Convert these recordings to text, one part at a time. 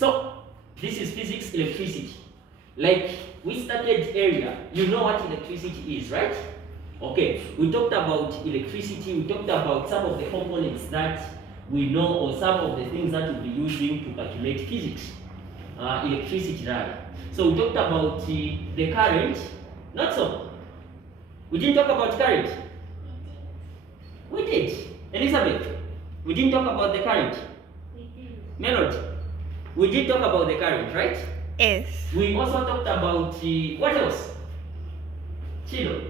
So this is physics, electricity. Like we started earlier, you know what electricity is, right? Okay, we talked about electricity, we talked about some of the components that we know, or some of the things that we'll be using to calculate physics, electricity rather. So we talked about the current, not so. We didn't talk about current. We did. Elizabeth, we didn't talk about the current. We did. Melody, we did talk about the current, right? Yes. We also talked about what else? Chilo.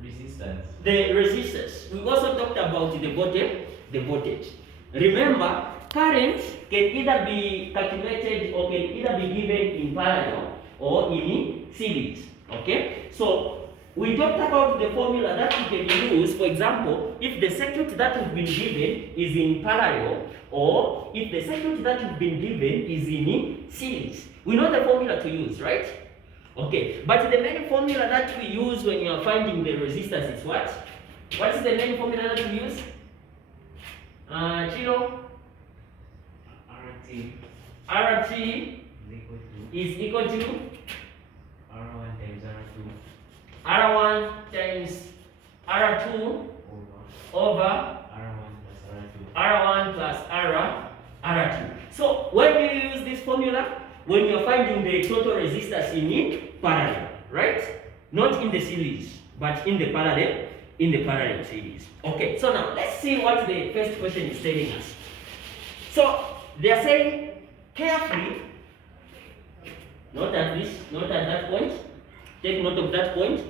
Resistance. The resistance. We also talked about the voltage. Remember, current can either be calculated or can either be given in parallel or in series. Okay? So we talked about the formula that we can use. For example, if the circuit that we've been given is in parallel, or if the circuit that we've been given is in series. We know the formula to use, right? Okay, but the main formula that we use when you are finding the resistance is what? What is the main formula that we use? Chino? RT RT is equal to is equal to R1 times R2 R1 times R2 over over R1 plus R2. R1 plus R2. So when you use this formula, when you're finding the total resistance in parallel, right? Not in the series, but in the parallel series. Okay, so now let's see what the first question is telling us. So they are saying carefully, not at that point, take note of that point,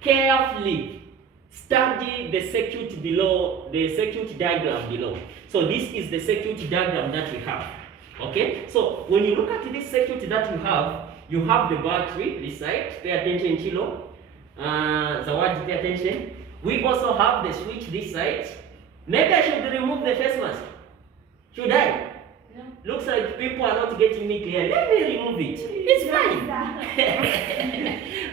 carefully study the circuit below, the circuit diagram below. So this is the circuit diagram that we have. Okay, so when you look at this circuit that you have the battery this side. Pay attention, Chilo. Zawadi, pay attention. We also have the switch this side. Maybe I should remove the face mask. Should I? No. Looks like people are not getting me clear. Let me remove it. It's fine.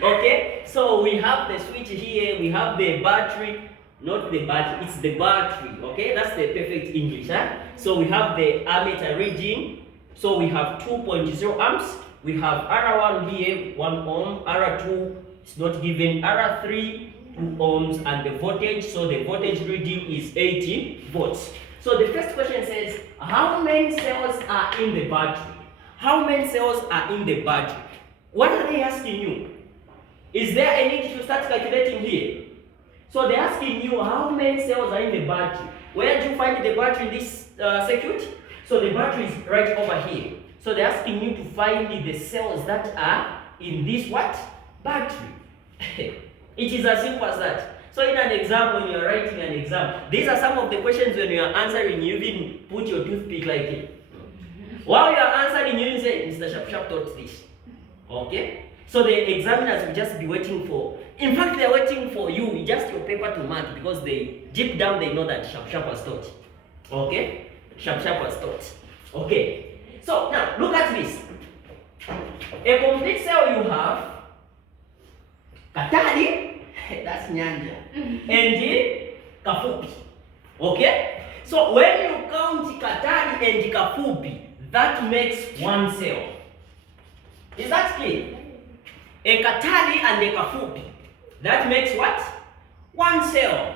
Okay, so we have the switch here. We have the battery. Not the battery, it's the battery. Okay, that's the perfect English. Huh? So we have the ammeter reading. So we have 2.0 amps. We have R1 here, 1 ohm. R2 is not given. R3, 2 ohms, and the voltage. So the voltage reading is 80 volts. So the first question says, how many cells are in the battery? How many cells are in the battery? What are they asking you? Is there a need to start calculating here? So they're asking you how many cells are in the battery. Where do you find the battery in this circuit? So the battery is right over here. So they're asking you to find the cells that are in this what? Battery. It is as simple as that. So in an exam, when you're writing an exam, these are some of the questions when you're answering, you even put your toothpick like it. While you're answering, you say, Mr. Sharp taught this. Okay? So the examiners will just be waiting for, in fact, they're waiting for you, just your paper to mark, because they, deep down, they know that Sharp was taught. Okay? Sharp was taught. Okay. So now, look at this. A complete cell you have, katali, that's nyanja, and kafupi. Okay? So when you count katali and kafupi, that makes one cell. Is that clear? A katali and a kafupi. That makes what? One cell.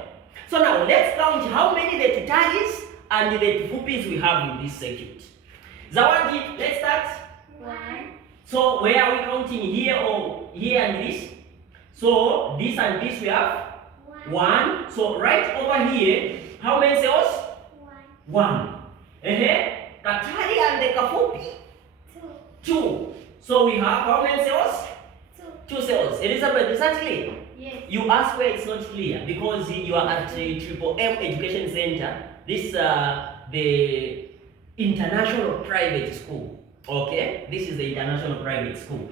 So now let's count how many the tatalis and the kafupis we have in this circuit. Zawadi, let's start. 1. So where are we counting, here or here and this? So this and this we have 1. So right over here, how many cells? 1. Katali and the kafupi? 2. So we have how many cells? 2 cells. Elizabeth, is that clear? Yes. You ask where it's not clear because you are at the Triple M Education Center. This the international private school. Okay, this is the international private school.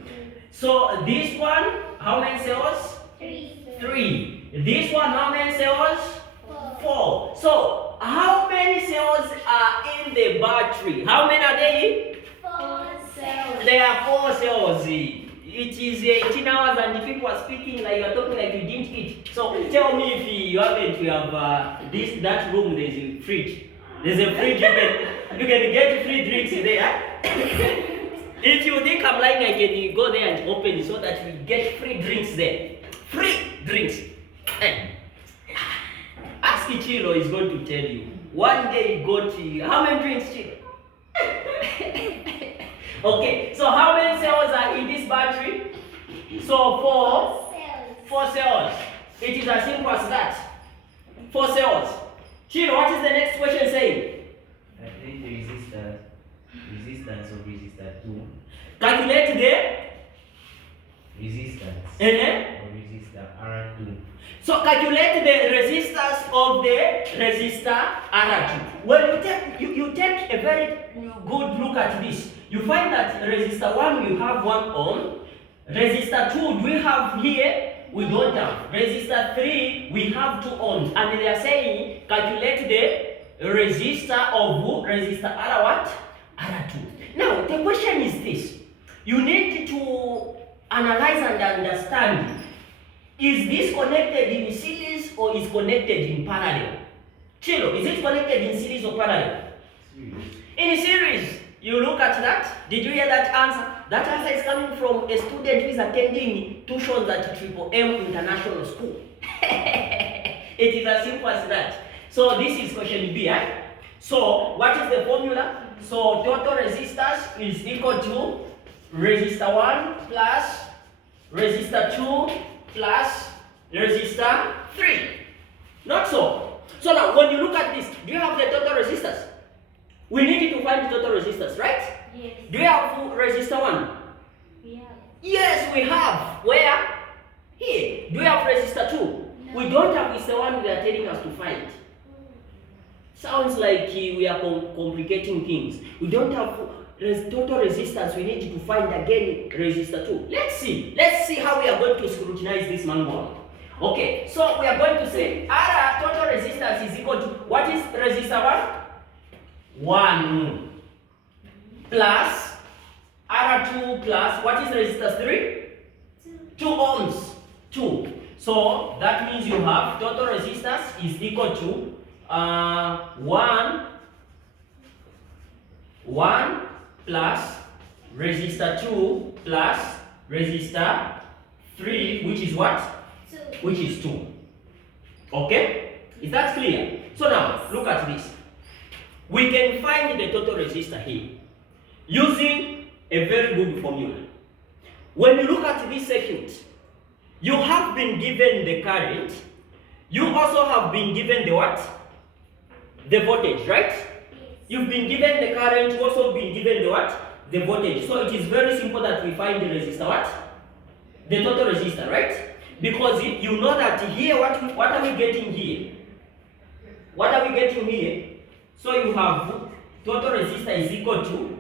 So this one, how many cells? 3. This one, how many cells? 4. So how many cells are in the battery? How many are they? 4 cells. There are 4 cells. It is 18 hours and people are speaking like you're talking like you didn't eat. So tell me if you haven't, you have that room, there's a fridge. There's a fridge, you can get free drinks there. If you think I'm lying, I can go there and open it so that we get free drinks there. Free drinks. Ask Chilo, is going to tell you. One day he got how many drinks, Chilo? Okay, so how many cells are in this battery? So four cells. It is as simple as that. 4 cells. Chilo, what is the next question saying? Calculate the resistance of resistor 2. Calculate the Resistance uh-huh. of resistor R2. So calculate the resistance of the resistor R2. Well, you take a very good look at this. You find that resistor 1 you have 1 ohm. Resistor 2 do we have here? We don't have. Resistor 3 we have 2 ohms. And they are saying calculate the resistor of resistor R what? R2. Now the question is this. You need to analyze and understand. Is this connected in series or is connected in parallel? Chilo, is it connected in series or parallel? In series. You look at that. Did you hear that answer? That answer is coming from a student who is attending tuition at Triple M International School. It is as simple as that. So this is question B. So what is the formula? So total resistance is equal to resistor 1 plus resistor 2 plus resistor 3. Not so. So now when you look at this, do you have the total resistance? We need to find the total resistance, right? Yes. Do you have resistor 1? Yeah. Yes, we have. Where? Here. Do you have resistor 2? No. We don't have. It's the one they are telling us to find. Sounds like we are complicating things. We don't have total resistance. We need to find again resistor 2. Let's see. Let's see how we are going to scrutinize this mango. Okay, so we are going to say R total resistance is equal to, what is resistor 1? 1 plus R2 plus, what is resistance 3? 2 ohms. 2. So that means you have total resistance is equal to 1 plus resistor 2 plus resistor 3, which is what? 2. Which is 2. Okay? Is that clear? So now, look at this. We can find the total resistor here using a very good formula. When you look at this circuit, you have been given the current. You also have been given the what? The voltage, right? Yes. You've been given the current, you also been given the what? The voltage. So it is very simple that we find the resistor what? The total resistor, right? Because you know that here, what are we getting here? What are we getting here? So you have total resistor is equal to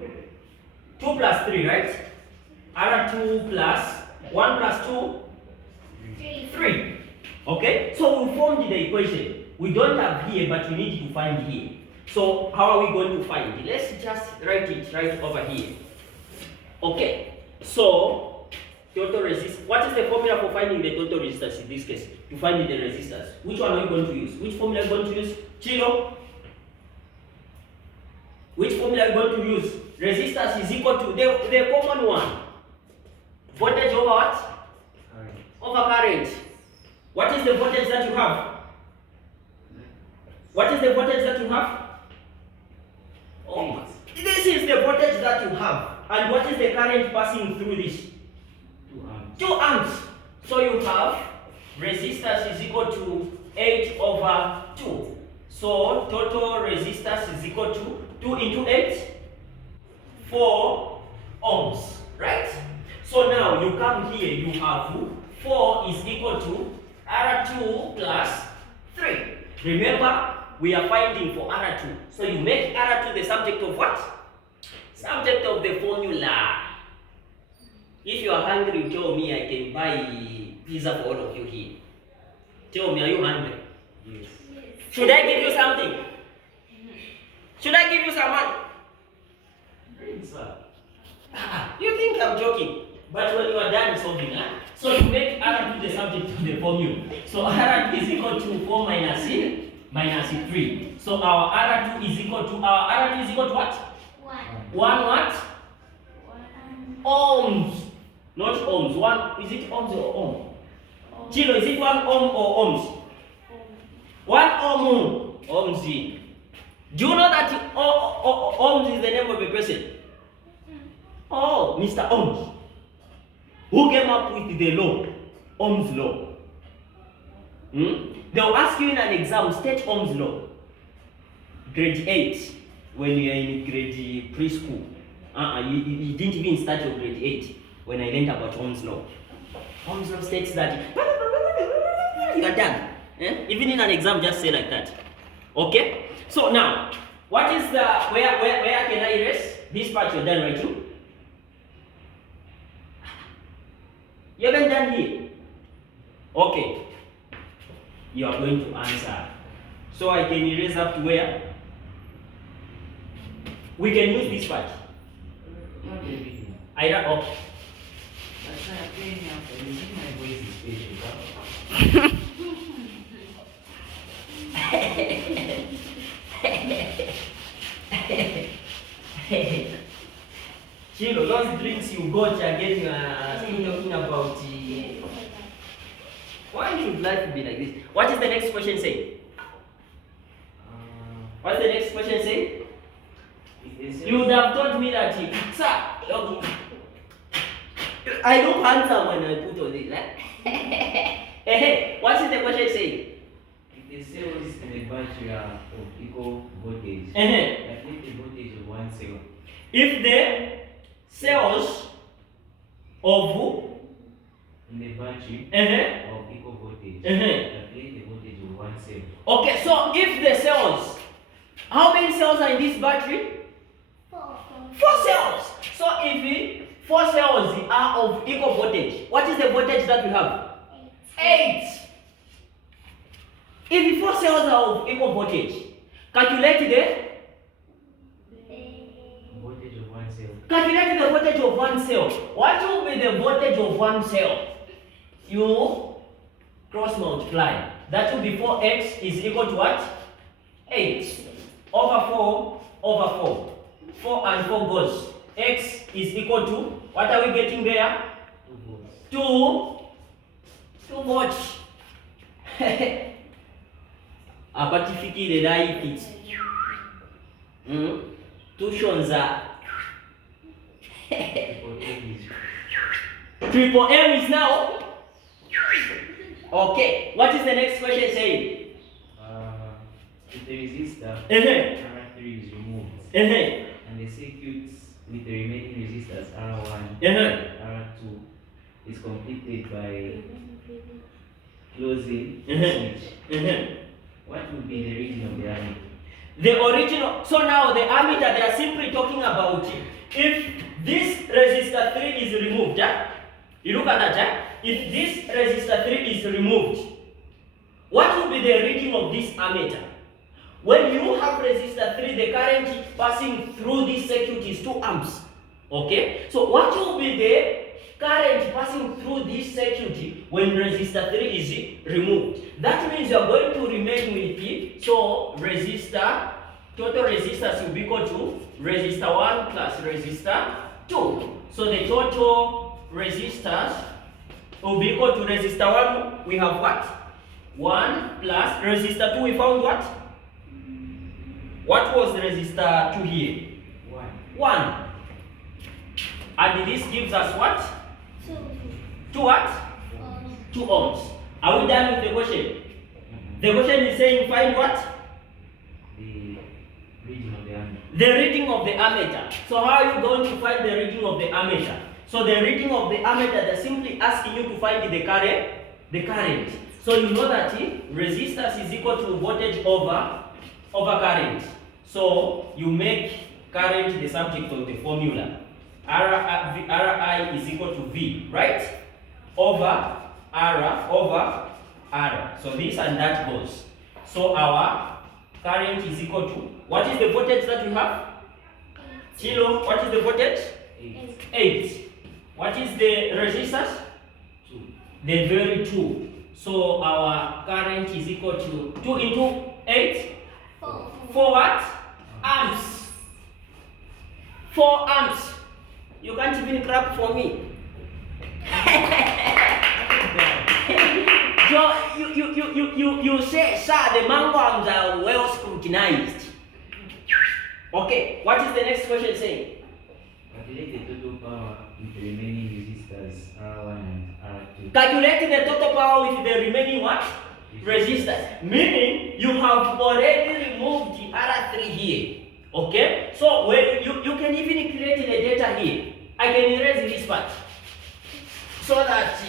2 plus 3, right? R2 plus 1 plus 2? 3. Okay? So we formed the equation. We don't have here, but we need to find here. So how are we going to find it? Let's just write it right over here. Okay. So total resistance. What is the formula for finding the total resistance in this case? To find the resistance. Which one are you going to use? Which formula are you going to use? Chilo? Which formula are you going to use? Resistance is equal to the common one. Voltage over what? Current. Over current. What is the voltage that you have? What is the voltage that you have? Oh, this is the voltage that you have. And what is the current passing through this? 2 amps. 2 amps. So you have resistance is equal to 8 over 2. So total resistance is equal to 2 into 8? 4 ohms. Right? So now you come here, you have 4 is equal to R2 plus 3. Remember, we are finding for R2. So you make R2 the subject of what? Subject of the formula. If you are hungry, you tell me, I can buy pizza for all of you here. Tell me, are you hungry? Yes. Should I give you something? Should I give you some money? Sir. You think I'm joking? But when you are done solving, so you make R2 the subject of the formula. So R2 is equal to 4 minus minus 3. So our R2 is equal to what? 1. 1 what? 1. Ohms. Not ohms. 1, is it ohms or ohm? Chilo, is it 1 ohm or ohms? 1 ohm. Ohms. Do you know that ohms is the name of a person? Oh, Mr. Ohms. Who came up with the law? Ohm's law. They'll ask you in an exam, state Ohm's law. Grade 8, when you are in grade preschool. You didn't even start your grade 8 when I learned about Ohm's law. Ohm's law states that you are done. Even in an exam, just say like that. Okay? So now, what is the where can I erase? This part you're done writing. You haven't done here. Okay. You are going to answer. So I can erase up to where? We can use this part. Not everything. I don't. Okay. That's why I'm playing after. You see my voice is special, huh? Chilo, those drinks you got again, still talking about. Why should life be like this? What is the next question say? What's the next question say? You would have told me that, sir. I don't answer when I put on this. What is the question say? If the cells in the battery are of equal voltage, Uh-huh. like if the voltage of one cell If the cells of in the battery of equal voltage, calculate the voltage of one cell. Okay, so if the cells, how many cells are in this battery? 4. 4 cells. So if 4 cells are of equal voltage, what is the voltage that we have? 8. If 4 cells are of equal voltage, calculate the Voltage of one cell. calculate the voltage of one cell. What will be the voltage of one cell? You cross multiply. That will be 4x is equal to what? 8 over 4 over 4. 4 and 4 goes. X is equal to, what are we getting there? 2 volts. 2 much. Apatifikile light. Tushonza. Triple M is now. Okay. What is the next question saying? If the resistor R3 is removed and the circuit with the remaining resistors R1, R2 is completed by closing the switch, what would be the reading of the ammeter? The original. So now the ammeter, they are simply talking about if this resistor 3 is removed. You look at that. If this resistor 3 is removed, what will be the reading of this ammeter? When you have resistor 3, the current passing through this circuit is 2 amps. Okay? So what will be the current passing through this circuit when resistor 3 is removed? That means you are going to remain with it. So resistor, total resistance will be equal to resistor 1 plus resistor 2. So the total resistors will be equal to resistor 1. We have what? 1 plus resistor 2. We found what? What was the resistor 2 here? 1. And this gives us what? 2 what? 2 ohms. Are we done with the question? The question is saying find what? The reading of the ammeter. The reading of the ammeter. So how are you going to find the reading of the ammeter? So the reading of the ammeter, they're simply asking you to find the current. So you know that resistance is equal to voltage over current. So you make current the subject of the formula. Ri is equal to V, right? Over R over R. So this and that goes. So our current is equal to, what is the voltage that we have? Chilo, what is the voltage? 8. What is the resistance? 2. The very 2. So our current is equal to 2 into 8. 4. 4 what? Amps. 4 amps. You can't even clap for me. So you say, sir, the mango arms are well scrutinized. Okay, what is the next question saying? Calculate the total power with the remaining resistors R1 and R2. Calculate the total power with the remaining what? Resistors. Meaning you have already removed the R3 here. Okay? So when you can even create the data here. I can erase this part. So that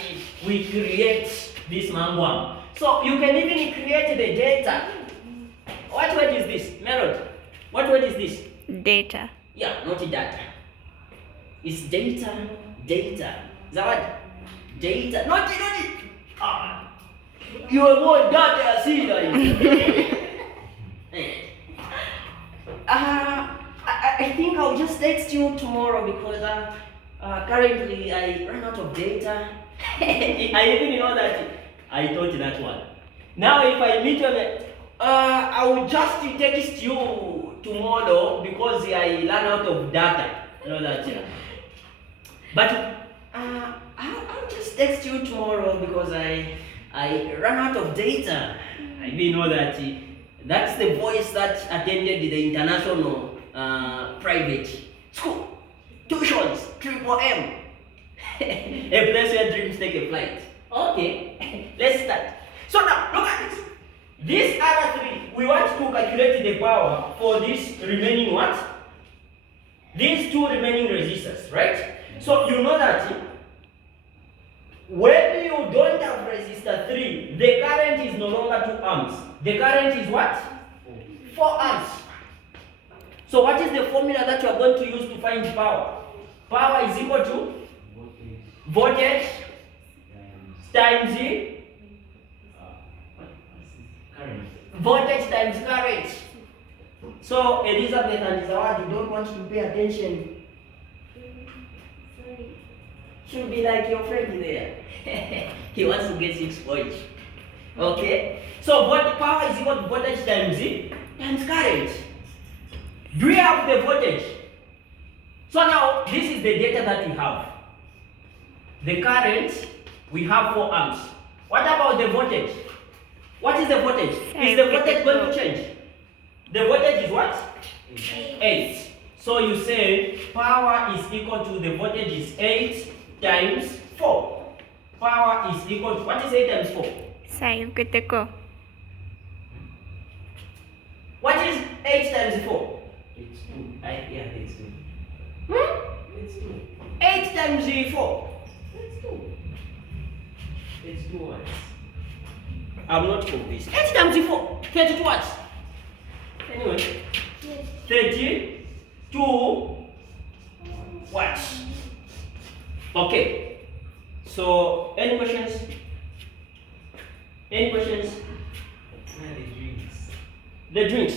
we create this mango arm. So you can even create the data. What word is this? Melody. What word is this? Data. Yeah, not data. It's data. Data. Is that what? Data. Not it. Ah. You are more data, see that. I think I'll just text you tomorrow because currently I ran out of data. I even know that I taught that one. Now if I meet you, I will just text you tomorrow because I ran out of data. You know that. But I'll just text you tomorrow because I ran out of data. I didn't know that. That's the voice that attended the international private school. Tuitions, triple M. A place where dreams take a flight. Okay, let's start. So now, look at this. This R3, we want to calculate the power for this remaining what? These two remaining resistors, right? So you know that when you don't have resistor 3, the current is no longer 2 amps. The current is what? 4 amps. So what is the formula that you are going to use to find power? Power is equal to voltage times voltage times current. So Elizabeth and Zawadi don't want to pay attention. She'll be like your friend there. He wants to get 6 points. Okay? So what power is equal to voltage times current. Do we have the voltage? So now this is the data that we have. The current, we have 4 amps. What about the voltage? What is the voltage? Is the voltage going to change? The voltage is what? 8. So you say power is equal to the voltage is 8 times 4. Power is equal to, what is 8 times 4? Save kita ko. What is 8 times 4? It's 2. Yeah, it's 2. It's 2. 8 times 4. It's 2. It's 2 watts. I'm not convinced. 8 times 4. 32 watts. Anyway. 32 watts. Okay. So, any questions? Any questions? The drinks. The drinks.